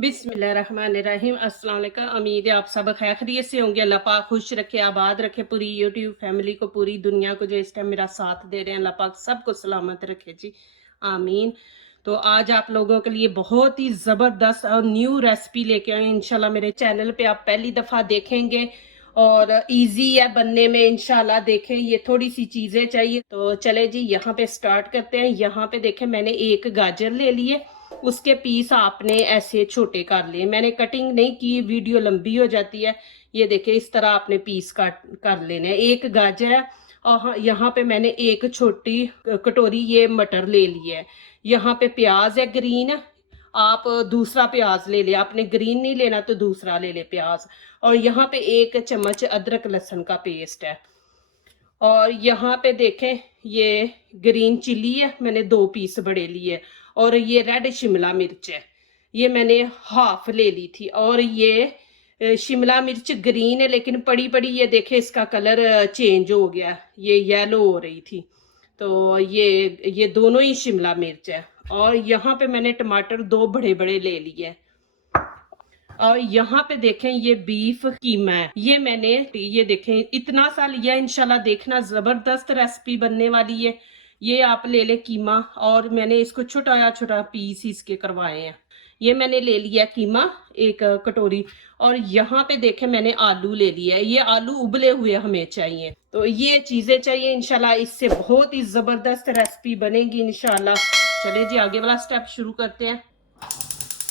अस्सलाम वालेकुम उम्मीद है आप सब खैर से होंगे। अल्लाह पाक खुश रखे, आबाद रखे, पूरी यूट्यूब फैमिली को, पूरी दुनिया को जो इस टाइम मेरा साथ दे रहे हैं। अल्लाह पाक सबको सलामत रखे जी। आमीन। तो आज आप लोगों के लिए बहुत ही ज़बरदस्त और न्यू रेसिपी लेके आए इंशाल्लाह मेरे चैनल पे आप पहली दफ़ा देखेंगे और इजी है बनने में, इंशाल्लाह देखें। ये थोड़ी सी चीज़ें चाहिए। तो चले जी, यहाँ पे स्टार्ट करते हैं। यहाँ पे देखें, मैंने एक गाजर ले लिए। उसके पीस आपने ऐसे छोटे कर लिए। मैंने कटिंग नहीं की वीडियो लंबी हो जाती है। ये देखें इस तरह आपने पीस काट कर लेने एक गाजर है और हाँ, यहाँ पे मैंने एक छोटी कटोरी ये मटर ले ली है। यहाँ पे प्याज है ग्रीन आप दूसरा प्याज ले ले। आपने ग्रीन नहीं लेना तो दूसरा ले ले प्याज। और यहाँ पे एक चम्मच अदरक लहसुन का पेस्ट है। और यहाँ पे देखें ये ग्रीन चिली है, मैंने दो पीस बड़े लिए और ये रेड शिमला मिर्च है। ये मैंने हाफ़ ले ली थी और ये शिमला मिर्च ग्रीन है, लेकिन पड़ी पड़ी ये देखे इसका कलर चेंज हो गया ये येलो हो रही थी। तो ये ये दोनों ही शिमला मिर्च है और यहाँ पे मैंने टमाटर दो बड़े बड़े ले लिए और यहाँ पे देखें, ये बीफ कीमा है। ये मैंने, ये देखें, इतना सा लिया इनशाला देखना, ज़बरदस्त रेसिपी बनने वाली है। ये आप ले ले कीमा, और मैंने इसको छोटा छोटा पीस इसके करवाए हैं। ये मैंने ले लिया कीमा, एक कटोरी। और यहाँ पे देखे, मैंने आलू ले लिया है। ये आलू उबले हुए हमें चाहिए। तो ये चीज़ें चाहिए इनशाला इससे बहुत ही ज़बरदस्त रेसिपी बनेगी इनशाला चलिए जी, आगे वाला स्टेप शुरू करते हैं।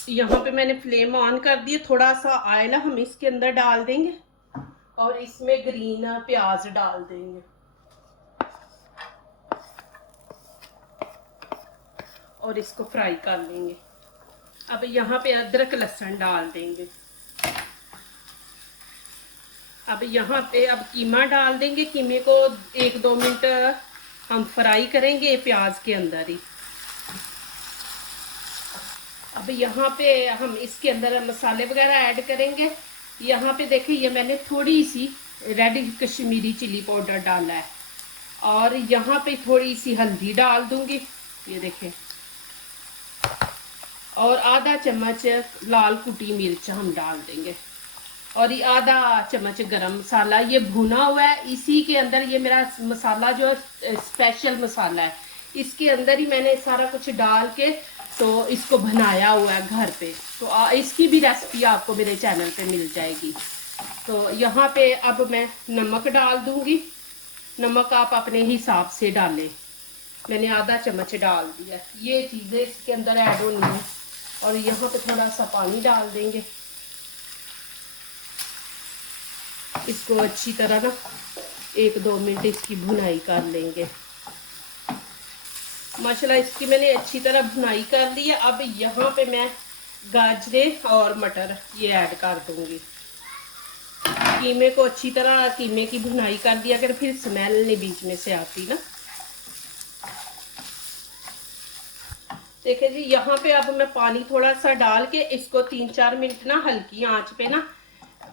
यहाँ पे मैंने फ्लेम ऑन कर दिया थोड़ा सा ऑयल हम इसके अंदर डाल देंगे और इसमें ग्रीन प्याज डाल देंगे। और इसको फ्राई कर लेंगे। अब यहाँ पे अदरक लहसुन डाल देंगे। अब यहाँ पे अब कीमा डाल देंगे। कीमे को एक दो मिनट हम फ्राई करेंगे प्याज के अंदर ही। अब यहाँ पे हम इसके अंदर मसाले वगैरह ऐड करेंगे। यहाँ पे देखिए, ये मैंने थोड़ी सी रेड कश्मीरी चिली पाउडर डाला है। और यहाँ पे थोड़ी सी हल्दी डाल दूँगी। ये देखें और आधा चम्मच लाल कुटी मिर्च हम डाल देंगे। और ये आधा चम्मच गरम मसाला, ये भुना हुआ है। इसी के अंदर ये मेरा मसाला जो स्पेशल मसाला है। इसके अंदर ही मैंने सारा कुछ डाल के तो इसको बनाया हुआ है घर पे। तो इसकी भी रेसिपी आपको मेरे चैनल पे मिल जाएगी। तो यहाँ पे अब मैं नमक डाल दूँगी। नमक आप अपने हिसाब से डालें। मैंने आधा चम्मच डाल दिया। ये चीज़ें इसके अंदर ऐड होनी है। और यहाँ पे थोड़ा सा पानी डाल देंगे। इसको अच्छी तरह ना एक दो मिनट इसकी भुनाई कर लेंगे। माशाल्लाह, इसकी मैंने अच्छी तरह भुनाई कर ली है। अब यहाँ पे मैं गाजरें और मटर ये ऐड कर दूँगी। कीमे को अच्छी तरह, कीमे की भुनाई कर दिया अगर फिर स्मेल नहीं बीच में से आती ना। देखिए जी, यहाँ पे अब मैं पानी थोड़ा सा डाल के इसको तीन चार मिनट ना हल्की आँच पे ना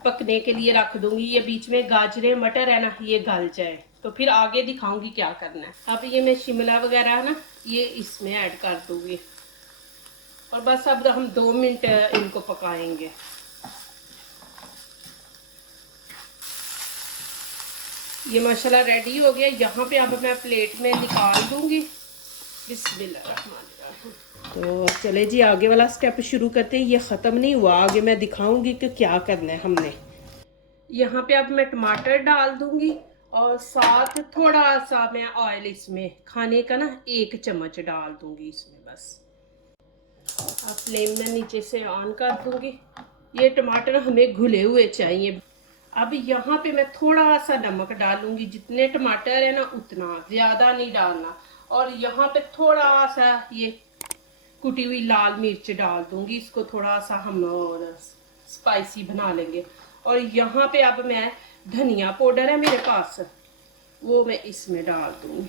पकने के लिए रख दूँगी। ये बीच में गाजरे, मटर है ना, ये गल जाए। तो फिर आगे दिखाऊँगी क्या करना है। अब ये मैं शिमला वगैरह है ना, ये इसमें ऐड कर दूँगी। और बस अब हम दो मिनट इनको पकाएँगे। ये मसाला रेडी हो गया। यहाँ पे अब मैं प्लेट में निकाल दूँगी। तो चले जी, आगे वाला स्टेप शुरू करते हैं। ये ख़त्म नहीं हुआ। आगे मैं दिखाऊँगी कि क्या करना है हमने। यहाँ पे अब मैं टमाटर डाल दूँगी। और साथ थोड़ा सा मैं ऑयल इसमें खाने का ना एक चम्मच डाल दूँगी इसमें बस। अब फ्लेम में नीचे से ऑन कर दूँगी। ये टमाटर हमें घुले हुए चाहिए। अब यहाँ पे मैं थोड़ा सा नमक डालूँगी। जितने टमाटर है ना, उतना। ज़्यादा नहीं डालना। और यहाँ पे थोड़ा सा ये कुटी हुई लाल मिर्च डाल दूँगी। इसको थोड़ा सा हम स्पाइसी बना लेंगे। और यहाँ पे अब मैं धनिया पाउडर है मेरे पास। वो मैं इसमें डाल दूँगी।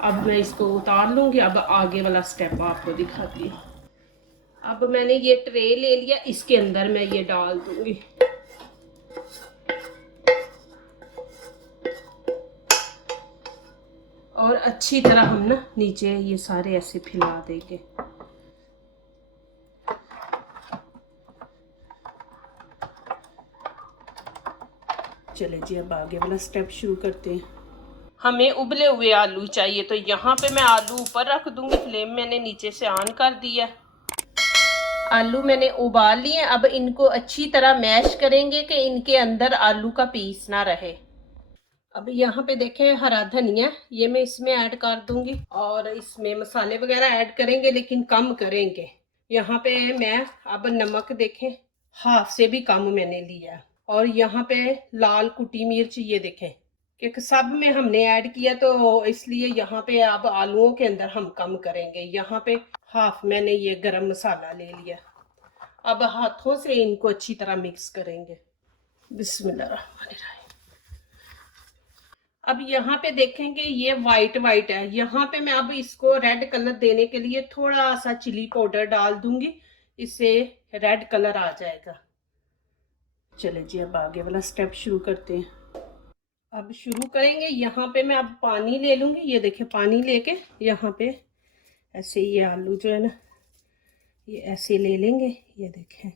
अब मैं इसको उतार लूँगी। अब आगे वाला स्टेप आपको दिखाती हूँ। अब मैंने ये ट्रे ले लिया। इसके अंदर मैं ये डाल दूँगी। और अच्छी तरह हम ना नीचे ये सारे ऐसे फैला देंगे। चले जी, अब आगे वाला स्टेप शुरू करते हैं। हमें उबले हुए आलू चाहिए तो यहाँ पे मैं आलू ऊपर रख दूँगी फ्लेम मैंने नीचे से ऑन कर दिया आलू मैंने उबाल लिए अब इनको अच्छी तरह मैश करेंगे कि इनके अंदर आलू का पीस ना रहे। अब यहाँ पे देखें, हरा धनिया, ये मैं इसमें ऐड कर दूँगी, और इसमें मसाले वगैरह ऐड करेंगे, लेकिन कम करेंगे। यहाँ पे मैं, अब नमक देखें हाफ़ से भी कम मैंने लिया और यहाँ पे लाल कुटी मिर्च ये देखें कि सब में हमने ऐड किया तो इसलिए यहाँ पे अब आलूओं के अंदर हम कम करेंगे। यहाँ पे हाफ़ मैंने ये गरम मसाला ले लिया। अब हाथों से इनको अच्छी तरह मिक्स करेंगे। बिस्मिल्लाह अब यहाँ पे देखेंगे ये वाइट वाइट है। यहाँ पे मैं अब इसको रेड कलर देने के लिए थोड़ा सा चिली पाउडर डाल दूँगी। इससे रेड कलर आ जाएगा। चले जी, अब आगे वाला स्टेप शुरू करते हैं। अब शुरू करेंगे, यहाँ पे मैं अब पानी ले लूँगी। ये देखिए, पानी लेके यहाँ पे ऐसे ये आलू जो है ना, ये ऐसे ले लेंगे। ये देखें।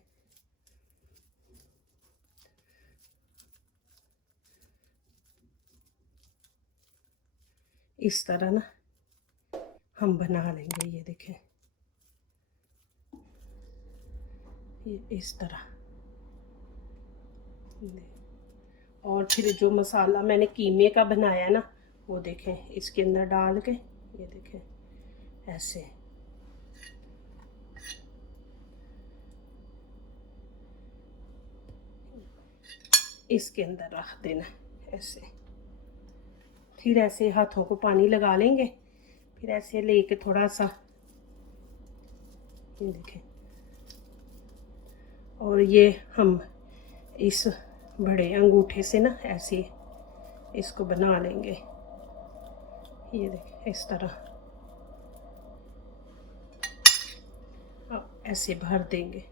इस तरह ना हम बना लेंगे, ये देखें। ये इस तरह। और फिर जो मसाला मैंने कीमे का बनाया ना, वो देखें, इसके अंदर डाल के, ये देखें, ऐसे। इसके अंदर रख देना, ऐसे। फिर ऐसे हाथों को पानी लगा लेंगे, फिर ऐसे लेके थोड़ा सा, ये देखें। और ये हम इस बड़े अंगूठे से ना ऐसे इसको बना लेंगे। ये देखें, इस तरह। अब ऐसे भर देंगे।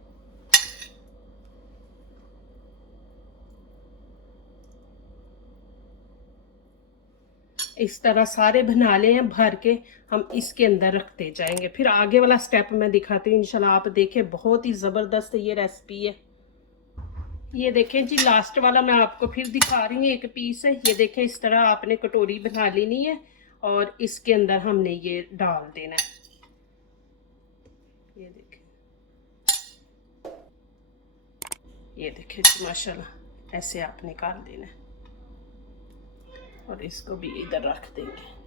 इस तरह सारे बना ले हैं, भर के हम इसके अंदर रखते जाएँगे। फिर आगे वाला स्टेप मैं दिखाती हूँ, इंशाल्लाह आप देखें, बहुत ही ज़बरदस्त ये रेसिपी है। ये देखें जी लास्ट वाला मैं आपको फिर दिखा रही हूँ एक पीस है। ये देखें, इस तरह आपने कटोरी बना लेनी है और इसके अंदर हमने ये डाल देना है। ये देखें। ये देखें जी, माशाल्लाह, ऐसे आप निकाल देना है। और इसको भी इधर रख देंगे।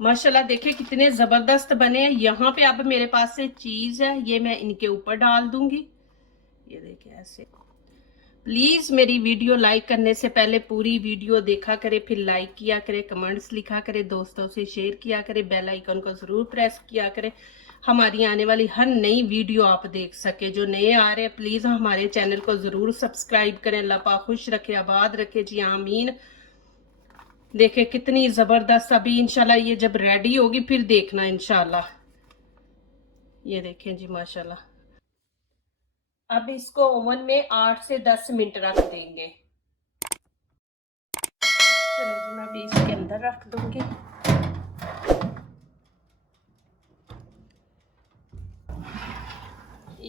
माशाल्लाह देखिए कितने ज़बरदस्त बने हैं। यहाँ पे अब मेरे पास से चीज़ है, ये मैं इनके ऊपर डाल दूँगी। ये देखिए ऐसे। प्लीज़ मेरी वीडियो लाइक करने से पहले पूरी वीडियो देखा करे, फिर लाइक किया करे, कमेंट्स लिखा करे, दोस्तों से शेयर किया करे, बेल आइकन को ज़रूर प्रेस किया करे। हमारी आने वाली हर नई वीडियो आप देख सके, जो नए आ रहे हैं। प्लीज़ हमारे चैनल को ज़रूर सब्सक्राइब करें। अल्लाह पा खुश रखे, आबाद रखे। जी आमीन। देखे कितनी ज़बरदस्त। अभी इंशाल्लाह ये जब रेडी होगी, फिर देखना इंशाल्लाह। ये देखें जी, माशाल्लाह। अब इसको ओवन में आठ से दस मिनट रख देंगे। चलो जी, मैं अभी इसके अंदर रख दूँगी।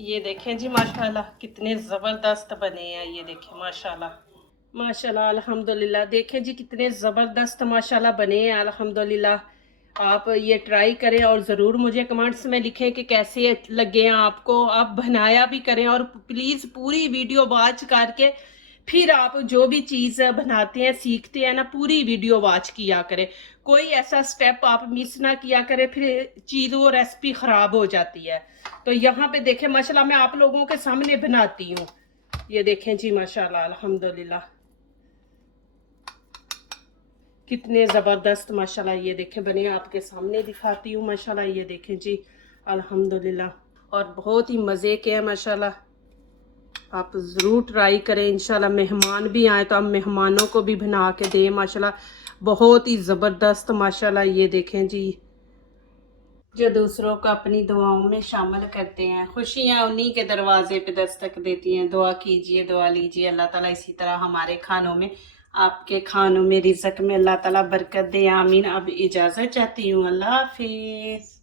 ये देखें जी, माशाल्लाह, कितने ज़बरदस्त बने हैं। ये देखें, माशाल्लाह। माशाल्लाह, अल्हम्दुलिल्लाह। देखें जी, कितने ज़बरदस्त माशाल्लाह बने हैं, अल्हम्दुलिल्लाह। आप ये ट्राई करें और ज़रूर मुझे कमेंट्स में लिखें कि कैसे लगे हैं आपको। आप बनाया भी करें और प्लीज़ पूरी वीडियो वॉच करके फिर आप जो भी चीज़ बनाते हैं, सीखते हैं ना, पूरी वीडियो वॉच किया करें। कोई ऐसा स्टेप आप मिस ना किया करें, फिर चीज़ वो रेसिपी ख़राब हो जाती है। तो यहाँ पे देखें, माशाल्लाह, मैं आप लोगों के सामने बनाती हूँ। ये देखें जी, माशाल्लाह, अल्हम्दुलिल्लाह। कितने ज़बरदस्त, माशाल्लाह, ये देखें, बने आपके सामने दिखाती हूँ, माशाल्लाह, ये देखें जी, अल्हम्दुलिल्लाह, और बहुत ही मज़े के हैं, माशाल्लाह। आप ज़रूर ट्राई करें, इंशाल्लाह, मेहमान भी आए तो आप मेहमानों को भी बना के दें, माशाल्लाह, बहुत ही ज़बरदस्त, माशाल्लाह, ये देखें जी। जो दूसरों को अपनी दुआओं में शामिल करते हैं, खुशियाँ उन्हीं के दरवाजे पे दस्तक देती हैं, दुआ कीजिए, दुआ लीजिए, अल्लाह ताला इसी तरह हमारे खानों में आपके खानों में रिजक में अल्लाह ताला बरकत दे, आमीन। अब इजाज़त चाहती हूँ, अल्लाह हाफिज़।